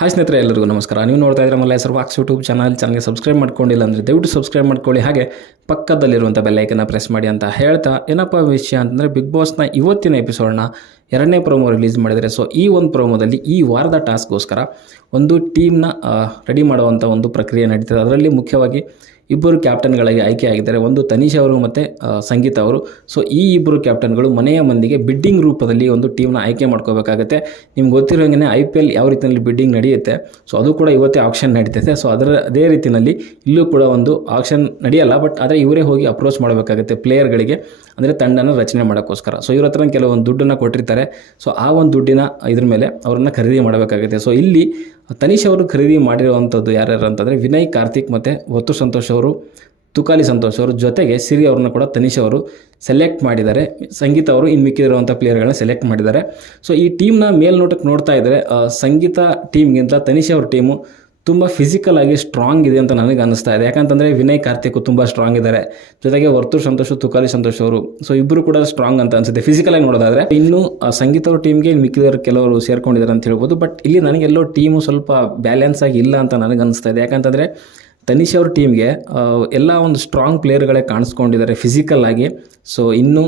Hi ಸ್ನೇಹಿತರೆ ಎಲ್ಲರಿಗೂ ನಮಸ್ಕಾರ. ನೀವು ನೋಡ್ತಾ ಇದ್ರೆ ಮಲ್ಲ ಹೆಸರು ವಾಕ್ಸ್ ಯೂಟ್ಯೂಬ್ ಚಾನಲ್. ಚಾನಲ್ಗೆ ಸಬ್ಸ್ಕ್ರೈಬ್ ಮಾಡ್ಕೊಂಡಿಲ್ಲ ಅಂದರೆ ದಯವಿಟ್ಟು ಸಬ್ಸ್ಕ್ರೈಬ್ ಮಾಡ್ಕೊಳ್ಳಿ. ಹಾಗೆ ಪಕ್ಕದಲ್ಲಿರುವಂಥ ಬೆಲ್ಲೈಕನ್ನ ಪ್ರೆಸ್ ಮಾಡಿ ಅಂತ ಹೇಳ್ತಾ, ಏನಪ್ಪ ವಿಷಯ ಅಂತಂದರೆ ಬಿಗ್ ಬಾಸ್ನ ಇವತ್ತಿನ ಎಪಿಸೋಡ್ನ ಎರಡನೇ ಪ್ರೋಮೋ ರಿಲೀಸ್ ಮಾಡಿದರೆ. ಸೊ ಈ ಒಂದು ಪ್ರೋಮೋದಲ್ಲಿ ಈ ವಾರದ ಟಾಸ್ಕ್ಗೋಸ್ಕರ ಒಂದು ಟೀಮ್ನ ರೆಡಿ ಮಾಡುವಂಥ ಒಂದು ಪ್ರಕ್ರಿಯೆ ನಡೀತದೆ. ಅದರಲ್ಲಿ ಮುಖ್ಯವಾಗಿ ಇಬ್ಬರು ಕ್ಯಾಪ್ಟನ್ಗಳಾಗಿ ಆಯ್ಕೆಯಾಗಿದ್ದಾರೆ. ಒಂದು ತನೀಶ್ ಅವರು ಮತ್ತು ಸಂಗೀತ ಅವರು. ಸೊ ಈ ಇಬ್ಬರು ಕ್ಯಾಪ್ಟನ್ಗಳು ಮನೆಯ ಮಂದಿಗೆ ಬಿಡ್ಡಿಂಗ್ ರೂಪದಲ್ಲಿ ಒಂದು ಟೀಮ್ನ ಆಯ್ಕೆ ಮಾಡ್ಕೋಬೇಕಾಗತ್ತೆ. ನಿಮ್ಗೆ ಗೊತ್ತಿರೋ ಹಾಗೆ ಐ ಪಿ ಎಲ್ ಯಾವ ರೀತಿಯಲ್ಲಿ ಬಿಡ್ಡಿಂಗ್ ನಡೆಯುತ್ತೆ? ಸೊ ಅದು ಕೂಡ ಇವತ್ತೇ ಆಕ್ಷನ್ ನಡೀತೈತೆ. ಸೊ ಅದರ, ಅದೇ ರೀತಿಯಲ್ಲಿ ಇಲ್ಲೂ ಕೂಡ ಒಂದು ಆಕ್ಷನ್ ನಡೆಯಲ್ಲ. ಬಟ್ ಆದರೆ ಇವರೇ ಹೋಗಿ ಅಪ್ರೋಚ್ ಮಾಡಬೇಕಾಗುತ್ತೆ ಪ್ಲೇಯರ್ಗಳಿಗೆ ಅಂದರೆ ತಂಡನ ರಚನೆ ಮಾಡೋಕ್ಕೋಸ್ಕರ. ಸೊ ಇವ್ರ ಹತ್ರ ಕೆಲವೊಂದು ದುಡ್ಡನ್ನು ಕೊಟ್ಟಿರ್ತಾರೆ. ಸೊ ಆ ಒಂದು ದುಡ್ಡಿನ ಇದ್ರ ಮೇಲೆ ಅವರನ್ನು ಖರೀದಿ ಮಾಡಬೇಕಾಗುತ್ತೆ. ಸೊ ಇಲ್ಲಿ ತನೀಶ್ ಅವರು ಖರೀದಿ ಮಾಡಿರುವಂಥದ್ದು ಯಾರ್ಯಾರು ಅಂತಂದರೆ ವಿನಯ್, ಕಾರ್ತಿಕ್ ಮತ್ತು ಒತ್ತು ಸಂತೋಷ್ ಅವರು, ತುಕಾಲಿ ಸಂತೋಷ್ ಅವರು ಜೊತೆಗೆ ಸಿರಿ ಅವ್ರನ್ನ ಕೂಡ ತನಿಷ್ ಅವರು ಸೆಲೆಕ್ಟ್ ಮಾಡಿದ್ದಾರೆ. ಸಂಗೀತ ಅವರು ಇನ್ನು ಮಿಕ್ಕಿರುವಂಥ ಪ್ಲೇಯರ್ಗಳನ್ನ ಸೆಲೆಕ್ಟ್ ಮಾಡಿದ್ದಾರೆ. ಸೊ ಈ ಟೀಮ್ನ ಮೇಲ್ನೋಟಕ್ಕೆ ನೋಡ್ತಾ ಇದ್ದರೆ ಸಂಗೀತ ಟೀಮ್ಗಿಂತ ತನಿಷ್ ಅವ್ರ ಟೀಮು ತುಂಬ ಫಿಸಿಕಲ್ ಆಗಿ ಸ್ಟ್ರಾಂಗ್ ಇದೆ ಅಂತ ನನಗೆ ಅನಿಸ್ತಾ ಇದೆ. ಯಾಕಂತಂದರೆ ವಿನಯ್ ಕಾರ್ತಿಕ್ ತುಂಬ ಸ್ಟ್ರಾಂಗ್ ಇದ್ದಾರೆ. ಜೊತೆಗೆ ವರ್ತೂರ್ ಸಂತೋಷ್, ತುಕಾಲಿ ಸಂತೋಷ್ ಅವರು. ಸೊ ಇಬ್ಬರು ಕೂಡ ಸ್ಟ್ರಾಂಗ್ ಅಂತ ಅನ್ಸುತ್ತೆ. ಫಿಸಿಕಲಾಗಿ ನೋಡೋದಾದ್ರೆ, ಇನ್ನು ಸಂಗೀತ ಅವ್ರ ಟೀಮ್ಗೆ ಮಿಕ್ಕಿದವರು ಕೆಲವರು ಸೇರ್ಕೊಂಡಿದ್ದಾರೆ ಅಂತ ಹೇಳ್ಬೋದು. ಬಟ್ ಇಲ್ಲಿ ನನಗೆಲ್ಲೋ ಟೀಮು ಸ್ವಲ್ಪ ಬ್ಯಾಲೆನ್ಸ್ ಆಗಿ ಇಲ್ಲ ಅಂತ ನನಗೆ ಅನಿಸ್ತಾ ಇದೆ. ಯಾಕಂತಂದರೆ ತನಿಷ್ ಅವ್ರ ಟೀಮ್ಗೆ ಎಲ್ಲ ಒಂದು ಸ್ಟ್ರಾಂಗ್ ಪ್ಲೇಯರ್ಗಳೇ ಕಾಣಿಸ್ಕೊಂಡಿದ್ದಾರೆ ಫಿಸಿಕಲ್ ಆಗಿ. ಸೊ ಇನ್ನು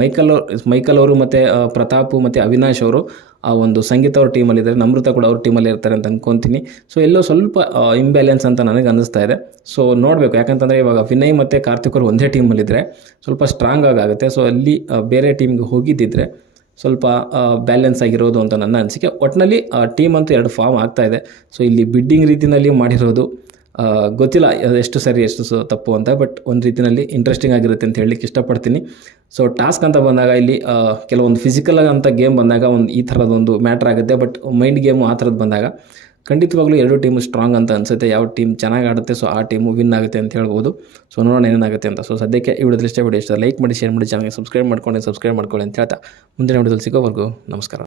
ಮೈಕಲ್ ಮೈಕಲ್ ಅವರು ಮತ್ತು ಪ್ರತಾಪ್ ಮತ್ತು ಅವಿನಾಶ್ ಅವರು, ಆ ಒಂದು ಸಂಗೀತ ಅವ್ರ ಟೀಮಲ್ಲಿದ್ದಾರೆ ನಮೃತ ಕೂಡ ಅವ್ರ ಟೀಮಲ್ಲಿ ಇರ್ತಾರೆ ಅಂತ ಅಂದ್ಕೊತೀನಿ ಸೊ ಎಲ್ಲೋ ಸ್ವಲ್ಪ ಇಂಬ್ಯಾಲೆನ್ಸ್ ಅಂತ ನನಗೆ ಅನ್ನಿಸ್ತಾ ಇದೆ. ಸೊ ನೋಡಬೇಕು. ಯಾಕಂತಂದರೆ ಇವಾಗ ವಿನಯ್ ಮತ್ತು ಕಾರ್ತಿಕ್ ಅವರು ಒಂದೇ ಟೀಮಲ್ಲಿದ್ದರೆ ಸ್ವಲ್ಪ ಸ್ಟ್ರಾಂಗ್ ಆಗುತ್ತೆ. ಸೊ ಅಲ್ಲಿ ಬೇರೆ ಟೀಮ್ಗೆ ಹೋಗಿದ್ದಿದ್ರೆ ಸ್ವಲ್ಪ ಬ್ಯಾಲೆನ್ಸ್ ಆಗಿರೋದು ಅಂತ ನನ್ನ ಅನಿಸಿಕೆ. ಒಟ್ಟಿನಲ್ಲಿ ಟೀಮ್ ಅಂತೂ ಎರಡು ಫಾರ್ಮ್ ಆಗ್ತಾ ಇದೆ. ಸೊ ಇಲ್ಲಿ ಬಿಡ್ಡಿಂಗ್ ರೀತಿಯಲ್ಲಿ ಮಾಡಿರೋದು ಗೊತ್ತಿಲ್ಲ ಎಷ್ಟು ಸರಿ, ಎಷ್ಟು ತಪ್ಪು ಅಂತ ಬಟ್ ಒಂದು ರೀತಿಯಲ್ಲಿ ಇಂಟ್ರೆಸ್ಟಿಂಗ್ ಆಗಿರುತ್ತೆ ಅಂತ ಹೇಳಲಿಕ್ಕೆ ಇಷ್ಟಪಡ್ತೀನಿ. ಸೊ ಟಾಸ್ಕ್ ಅಂತ ಬಂದಾಗ ಇಲ್ಲಿ ಕೆಲವೊಂದು ಫಿಸಿಕಲ್ ಅಂತ ಗೇಮ್ ಬಂದಾಗ ಒಂದು ಈ ಥರದೊಂದು ಮ್ಯಾಟ್ರ್ ಆಗುತ್ತೆ ಬಟ್ ಮೈಂಡ್ ಗೇಮು ಆ ಥರದ್ದು ಬಂದಾಗ ಖಂಡಿತವಾಗ್ಲೂ ಎರಡು ಟೀಮು ಸ್ಟ್ರಾಂಗ್ ಅಂತ ಅನಿಸುತ್ತೆ. ಯಾವ ಟೀಮ್ ಚೆನ್ನಾಗಿ ಆಡುತ್ತೆ ಸೊ ಆ ಟೀಮು ವಿನ್ ಆಗುತ್ತೆ ಅಂತ ಹೇಳ್ಬೋದು. ಸೊ ನೋಡೋಣ ಏನಾಗುತ್ತೆ ಅಂತ. ಸೊ ಸದ್ಯಕ್ಕೆ ಈ ವಿಡಿಯೋದಲ್ಲಿ ಇಷ್ಟ. ಬಿಡಿ ಇಷ್ಟ ಲೈಕ್ ಮಾಡಿ ಶೇರ್ ಮಾಡಿ ಚಾನಲ್ಗೆ ಸಬ್ಸ್ಕ್ರೈಬ್ ಮಾಡ್ಕೊಂಡು ಸಬ್ಸ್ಕ್ರೈಬ್ ಮಾಡ್ಕೊಳ್ಳಿ ಅಂತ ಹೇಳ್ತಾ. ಮುಂದಿನ ವಿಡಿಯೋದಲ್ಲಿ ಸಿಗೋವರೆಗೂ ನಮಸ್ಕಾರ.